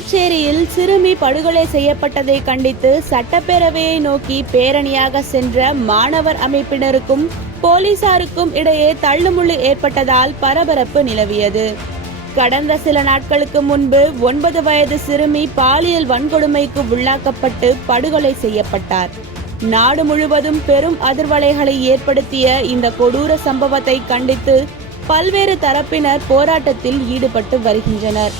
புதுச்சேரியில் சிறுமி படுகொலை செய்யப்பட்டதை கண்டித்து சட்டப்பேரவையை நோக்கி பேரணியாக சென்ற மாணவர் அமைப்பினருக்கும் போலீசாருக்கும் இடையே தள்ளுமுள்ளு ஏற்பட்டதால் பரபரப்பு நிலவியது. கடந்த சில நாட்களுக்கு முன்பு 9 வயது சிறுமி பாலியல் வன்கொடுமைக்கு உள்ளாக்கப்பட்டு படுகொலை செய்யப்பட்டார். நாடு முழுவதும் பெரும் அதிர்வலைகளை ஏற்படுத்திய இந்த கொடூர சம்பவத்தை கண்டித்து பல்வேறு தரப்பினர் போராட்டத்தில் ஈடுபட்டு வருகின்றனர்.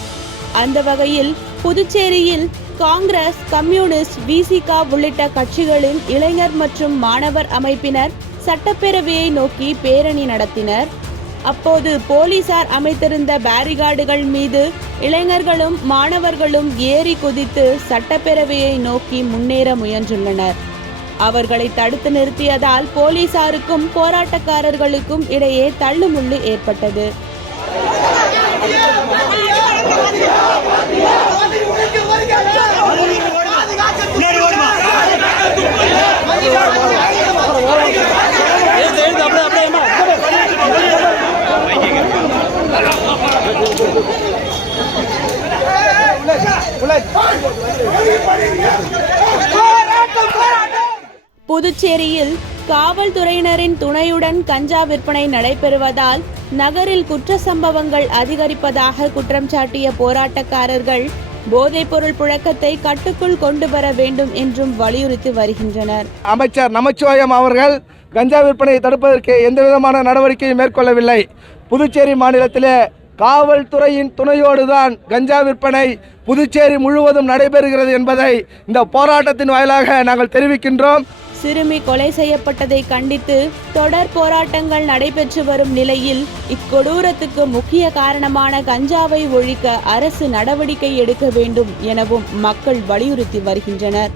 அந்த வகையில் புதுச்சேரியில் காங்கிரஸ், கம்யூனிஸ்ட், விசிக உள்ளிட்ட கட்சிகளின் இளைஞர் மற்றும் மாணவர் அமைப்பினர் சட்டப்பேரவையை நோக்கி பேரணி நடத்தினர். அப்போது போலீசார் அமைத்திருந்த பேரிகார்டுகள் மீது இளைஞர்களும் மாணவர்களும் ஏறி குதித்து சட்டப்பேரவையை நோக்கி முன்னேற முயன்றுள்ளனர். அவர்களை தடுத்து நிறுத்தியதால் போலீசாருக்கும் போராட்டக்காரர்களுக்கும் இடையே தள்ளுமுள்ளு ஏற்பட்டது. புதுச்சேரியில் காவல்துறையினரின் துணையுடன் கஞ்சா விற்பனை நடைபெறுவதால் நகரில் குற்ற சம்பவங்கள் அதிகரிப்பதாக குற்றம் சாட்டிய போராட்டக்காரர்கள் போதைப்பொருள் புழக்கத்தை கட்டுக்குள் கொண்டு வர வேண்டும் என்றும் வலியுறுத்தி வருகின்றனர். அமைச்சர் நமச்சிவாயம் அவர்கள் கஞ்சா விற்பனையை தடுப்பதற்கு எந்தவிதமான நடவடிக்கையும் மேற்கொள்ளவில்லை. புதுச்சேரி மாநிலத்திலே காவல்துறையின் துணையோடுதான் கஞ்சா விற்பனை புதுச்சேரி முழுவதும் நடைபெறுகிறது என்பதை இந்த போராட்டத்தின் வாயிலாக நாங்கள் தெரிவிக்கின்றோம். சிறுமி கொலை செய்யப்பட்டதை கண்டித்து தொடர் போராட்டங்கள் நடைபெற்று வரும் நிலையில் இக்கொடூரத்துக்கு முக்கிய காரணமான கஞ்சாவை ஒழிக்க அரசு நடவடிக்கை எடுக்க வேண்டும் எனவும் மக்கள் வலியுறுத்தி வருகின்றனர்.